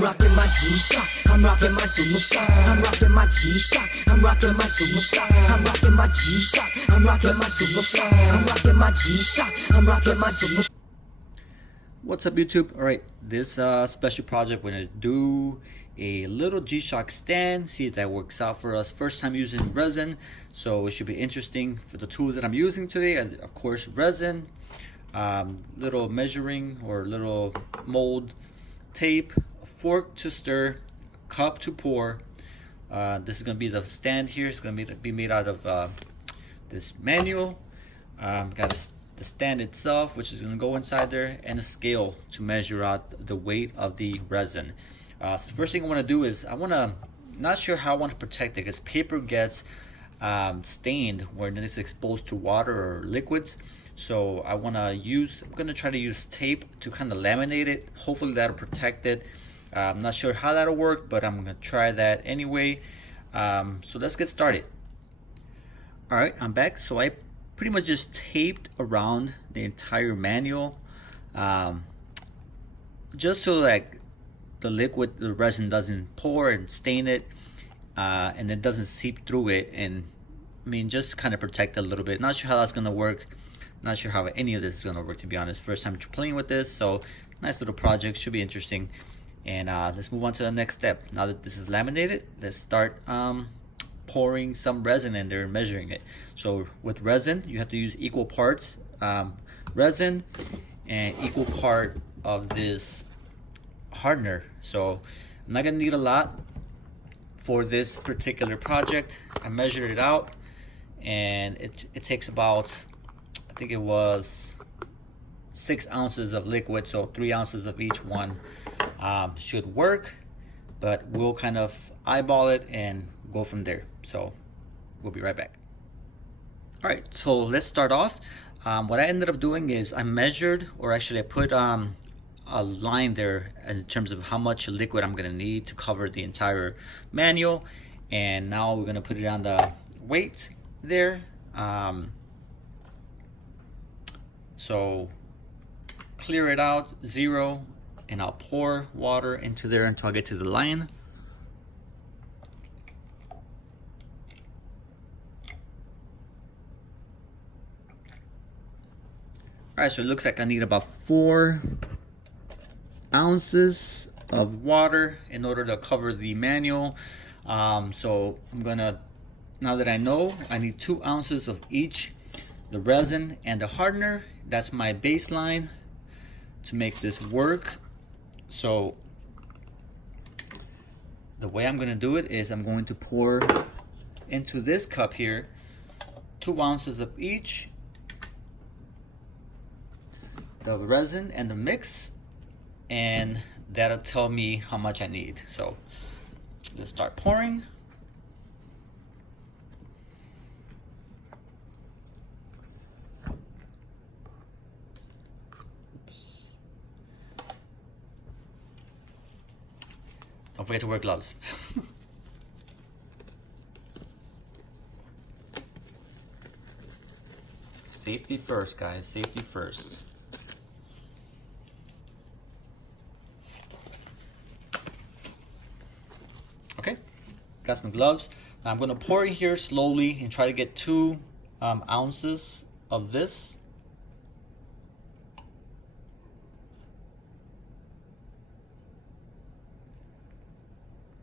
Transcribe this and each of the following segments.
I'm rocking my G-Shock, I'm rocking my G-Shock, I'm rocking my G-Shock, I'm rocking my G-Shock, I'm rocking my G-Shock, I'm rocking my G-Shock, I'm rocking my G-Shock, I'm rocking my G-Shock. What's up, YouTube? All right, this special project, we're gonna do a little G-Shock stand, see if that works out for us. First time using resin, so it should be interesting for the tools that I'm using today. And of course, resin, little measuring or little mold tape, a fork to stir, a cup to pour. This is gonna be the stand here. It's gonna be made out of this manual. Got the stand itself, which is going to go inside there, and a scale to measure out the weight of the resin. So the first thing I want to do is not sure how I want to protect it, because paper gets stained when it's exposed to water or liquids. So I'm going to try to use tape to kind of laminate it. Hopefully that'll protect it. I'm not sure how that'll work, but I'm going to try that anyway. So let's get started. All right, I'm back. So I pretty much just taped around the entire manual, just so like the resin doesn't pour and stain it, and it doesn't seep through it, and I mean just kind of protect it a little bit. Not sure how that's gonna work, not sure how any of this is gonna work, to be honest. First time playing with this, so nice little project, should be interesting. And let's move on to the next step. Now that this is laminated, let's start pouring some resin in there and measuring it. So with resin, you have to use equal parts resin and equal part of this hardener. So I'm not gonna need a lot for this particular project. I measured it out, and it takes about, I think it was 6 ounces of liquid, so 3 ounces of each one should work, but we'll kind of eyeball it and go from there. So we'll be right back. All right, so let's start off. What I ended up doing is I measured, or actually I put a line there in terms of how much liquid I'm gonna need to cover the entire manual. And now we're gonna put it on the weight there. So clear it out, 0, and I'll pour water into there until I get to the line. All right, so it looks like I need about 4 ounces of water in order to cover the manual. So I'm gonna, now that I know I need 2 ounces of each, the resin and the hardener. That's my baseline to make this work. So the way I'm gonna do it is I'm going to pour into this cup here 2 ounces of each, the resin and the mix, and that'll tell me how much I need. So let's start pouring. Oops. Don't forget to wear gloves. Safety first, guys, safety first. Okay, got some gloves. Now I'm gonna pour it here slowly and try to get 2 ounces of this.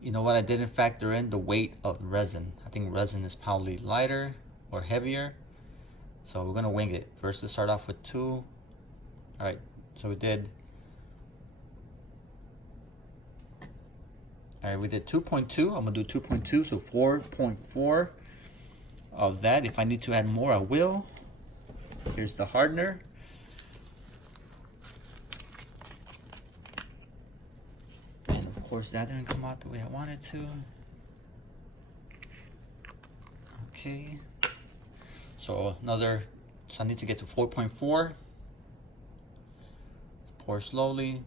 You know what, I didn't factor in the weight of resin. I think resin is probably lighter or heavier. So we're gonna wing it. First, let's start off with 2. All right, so we did 2.2. I'm gonna do 2.2, so 4.4 of that. If I need to add more, I will. Here's the hardener. And of course that didn't come out the way I wanted to. Okay. So I need to get to 4.4. Pour slowly.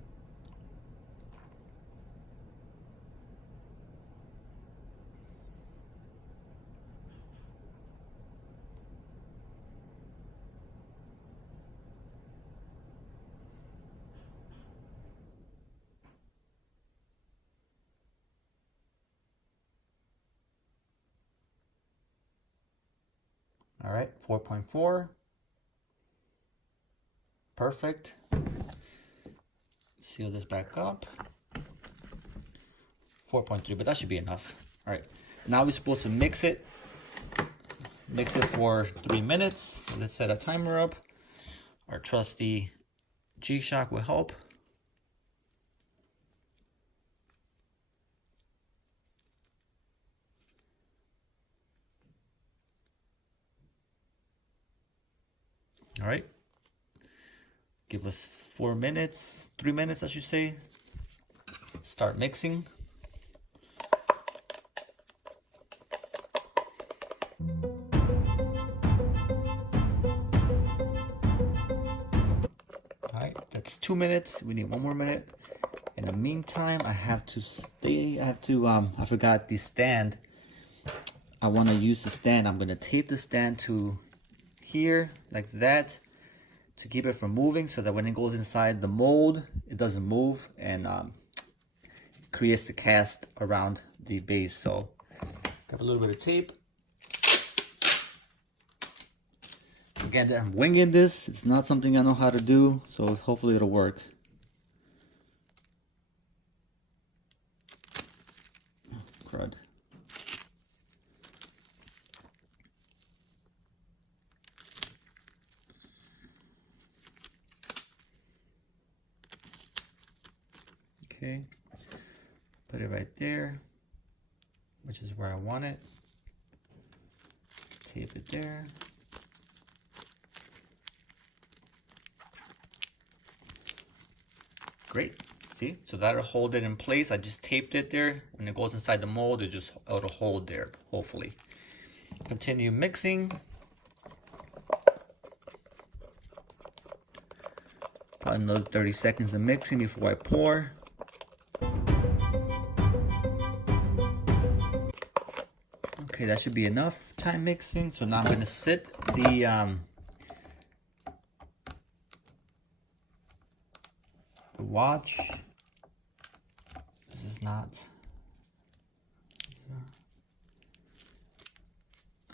All right, 4.4. Perfect. Seal this back up. 4.3, but that should be enough. All right, now we're supposed to mix it. Mix it for 3 minutes. So let's set a timer up. Our trusty G-Shock will help. All right. Give us 4 minutes, 3 minutes, I should say. Start mixing. All right, that's 2 minutes. We need 1 more minute. In the meantime, I forgot the stand. I want to use the stand. I'm going to tape the stand to here, like that, to keep it from moving, so that when it goes inside the mold, it doesn't move and creates the cast around the base. So grab a little bit of tape. Again, I'm winging this. It's not something I know how to do, so hopefully it'll work. Crud. Okay, put it right there, which is where I want it. Tape it there. Great. See, so that'll hold it in place. I just taped it there. When it goes inside the mold, it'll hold there, hopefully. Continue mixing. Probably another 30 seconds of mixing before I pour. Okay, that should be enough time mixing. So now I'm gonna sit the watch. This is not.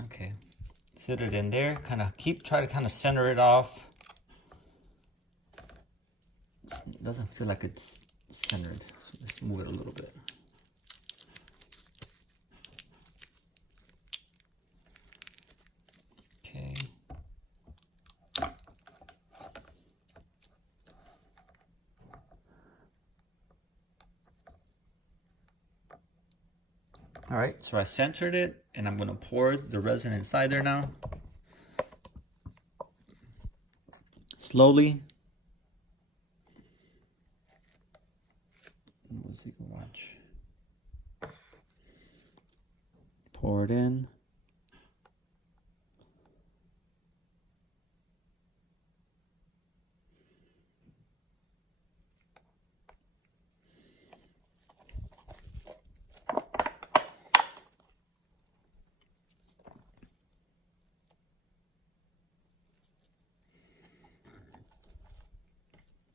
Okay, sit it in there. Try to kind of center it off. It doesn't feel like it's centered, so let's move it a little bit. Okay. All right, so I centered it, and I'm gonna pour the resin inside there now. Slowly. So you can watch. Pour it in.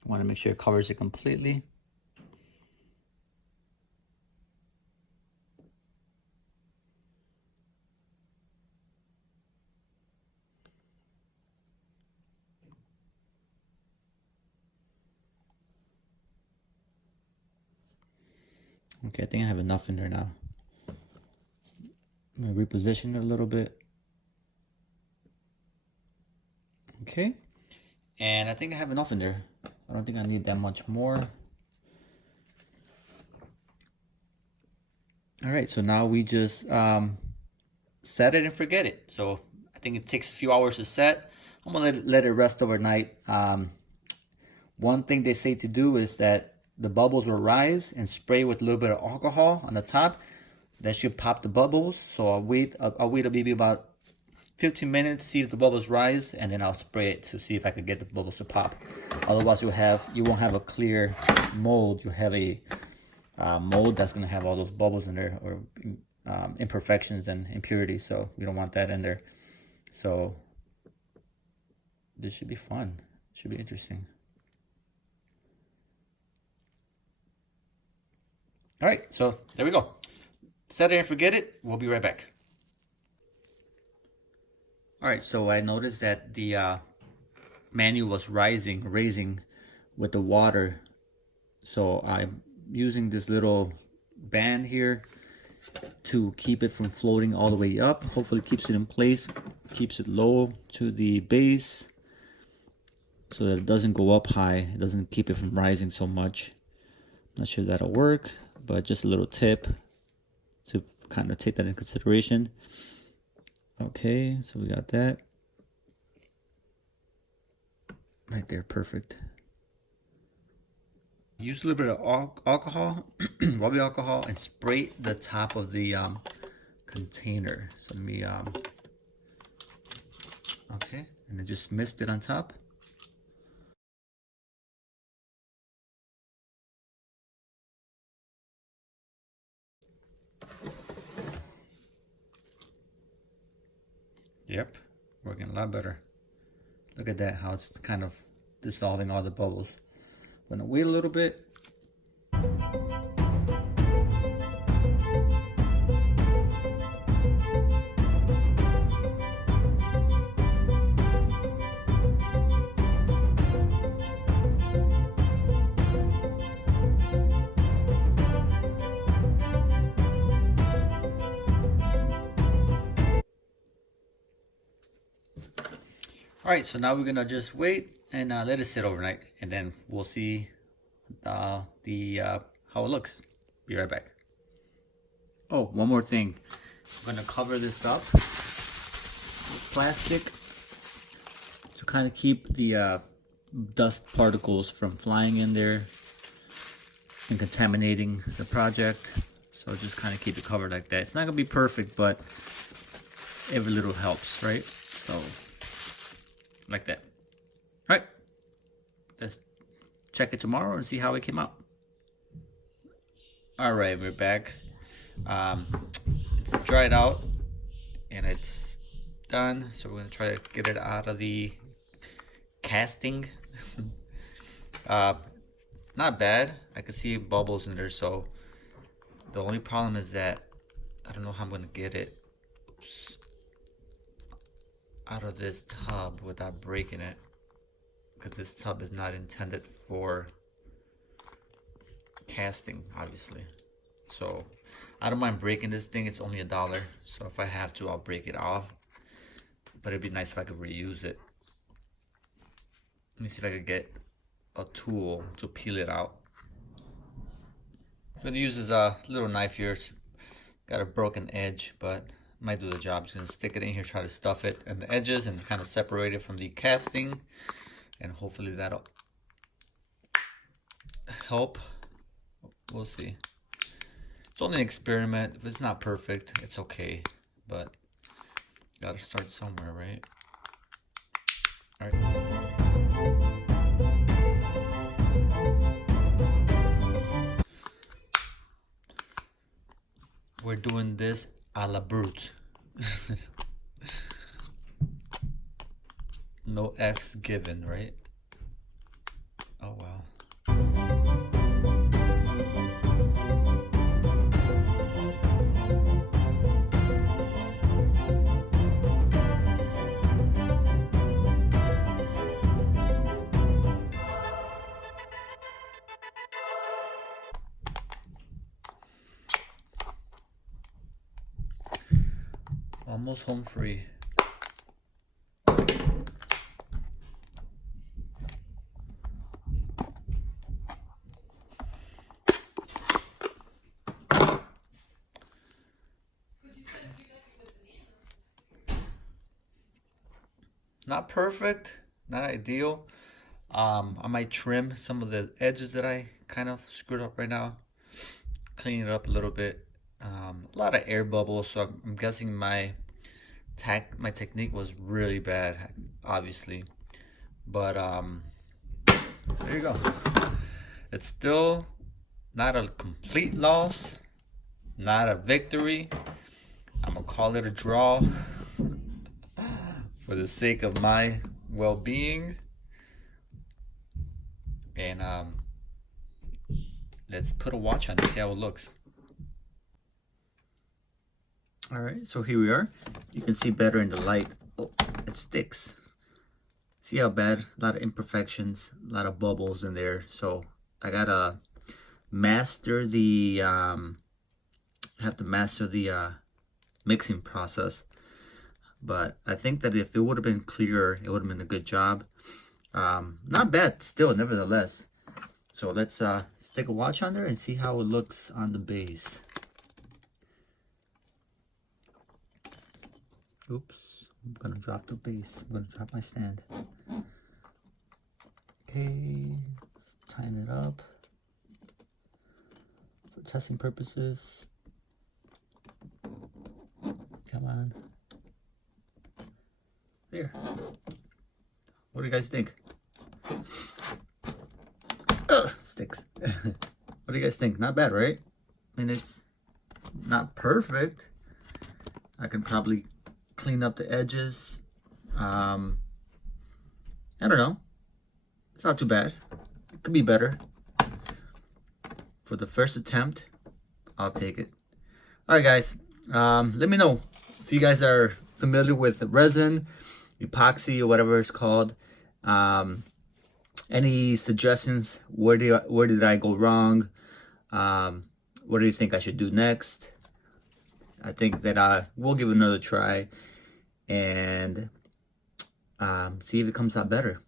Want to make sure it covers it completely. Okay, I think I have enough in there now. I'm gonna reposition it a little bit. Okay, and I think I have enough in there. I don't think I need that much more. All right, so now we just set it and forget it. So I think it takes a few hours to set. I'm gonna let it rest overnight. One thing they say to do is that the bubbles will rise, and spray with a little bit of alcohol on the top. That should pop the bubbles. So I'll wait maybe about 15 minutes, see if the bubbles rise, and then I'll spray it to see if I could get the bubbles to pop. Otherwise, you won't have a clear mold. You'll have a mold that's gonna have all those bubbles in there, or imperfections and impurities. So we don't want that in there. So this should be fun. It should be interesting. All right, so there we go. Set it and forget it. We'll be right back. All right, so I noticed that the manual was raising with the water. So I'm using this little band here to keep it from floating all the way up. Hopefully it keeps it in place, keeps it low to the base so that it doesn't go up high. It doesn't keep it from rising so much. Not sure that'll work, but just a little tip to kind of take that in consideration. Okay, so we got that right there, perfect. Use a little bit of alcohol, rubbing alcohol, and spray the top of the container. So let me okay, and then just mist it on top. Yep, working a lot better. Look at that, how it's kind of dissolving all the bubbles. I'm gonna wait a little bit. All right, so now we're gonna just wait and let it sit overnight, and then we'll see how it looks. Be right back. Oh, one more thing. I'm gonna cover this up with plastic to kind of keep the dust particles from flying in there and contaminating the project. So just kind of keep it covered like that. It's not gonna be perfect, but every little helps, right? So like that. All right, let's check it tomorrow and see how it came out. All right, we're back. It's dried out and it's done. So we're gonna try to get it out of the casting. Not bad. I can see bubbles in there. So the only problem is that I don't know how I'm gonna get it out of this tub without breaking it, because this tub is not intended for casting, obviously. So I don't mind breaking this thing. It's only $1, so if I have to, I'll break it off, but it'd be nice if I could reuse it. Let me see if I could get a tool to peel it out. So I'm gonna use this little knife here. It's got a broken edge, but might do the job. Just gonna stick it in here, try to stuff it in the edges and kind of separate it from the casting, and hopefully that'll help. We'll see. It's only an experiment. If it's not perfect, it's okay, but gotta start somewhere, right? All right. We're doing this a la brute. No F's given, right? Oh wow. Almost home free. Not perfect, not ideal. I might trim some of the edges that I kind of screwed up right now. Clean it up a little bit. A lot of air bubbles, so I'm guessing my technique was really bad, obviously. But there you go. It's still not a complete loss, not a victory. I'm gonna call it a draw for the sake of my well-being. And let's put a watch on to see how it looks. All right, so here we are. You can see better in the light. Oh, it sticks. See how bad? A lot of imperfections, a lot of bubbles in there. So I gotta master the have to master the mixing process. But I think that if it would have been clearer, it would have been a good job. Not bad still, nevertheless. So let's stick a watch on there and see how it looks on the base. Oops, I'm gonna drop the base. I'm gonna drop my stand. Okay, let's tighten it up for testing purposes. Come on. There. What do you guys think? Ugh, sticks. What do you guys think? Not bad, right? I mean, it's not perfect. I can probably clean up the edges. I don't know. It's not too bad. It could be better. For the first attempt, I'll take it. Alright guys, let me know if you guys are familiar with resin, epoxy, or whatever it's called. Any suggestions? Where did I go wrong? What do you think I should do next? I think that I will give it another try and see if it comes out better.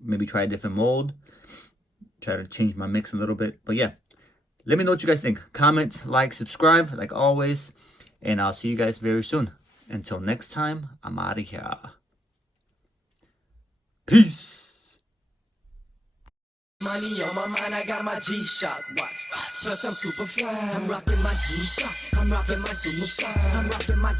Maybe try a different mold. Try to change my mix a little bit. But yeah, let me know what you guys think. Comment, like, subscribe, like always. And I'll see you guys very soon. Until next time, I'm out of here. Peace. Money on my mind, I got my G-Shock watch. Plus I'm super fly. I'm rocking my G-Shock. I'm rocking my Super Shock. I'm rocking my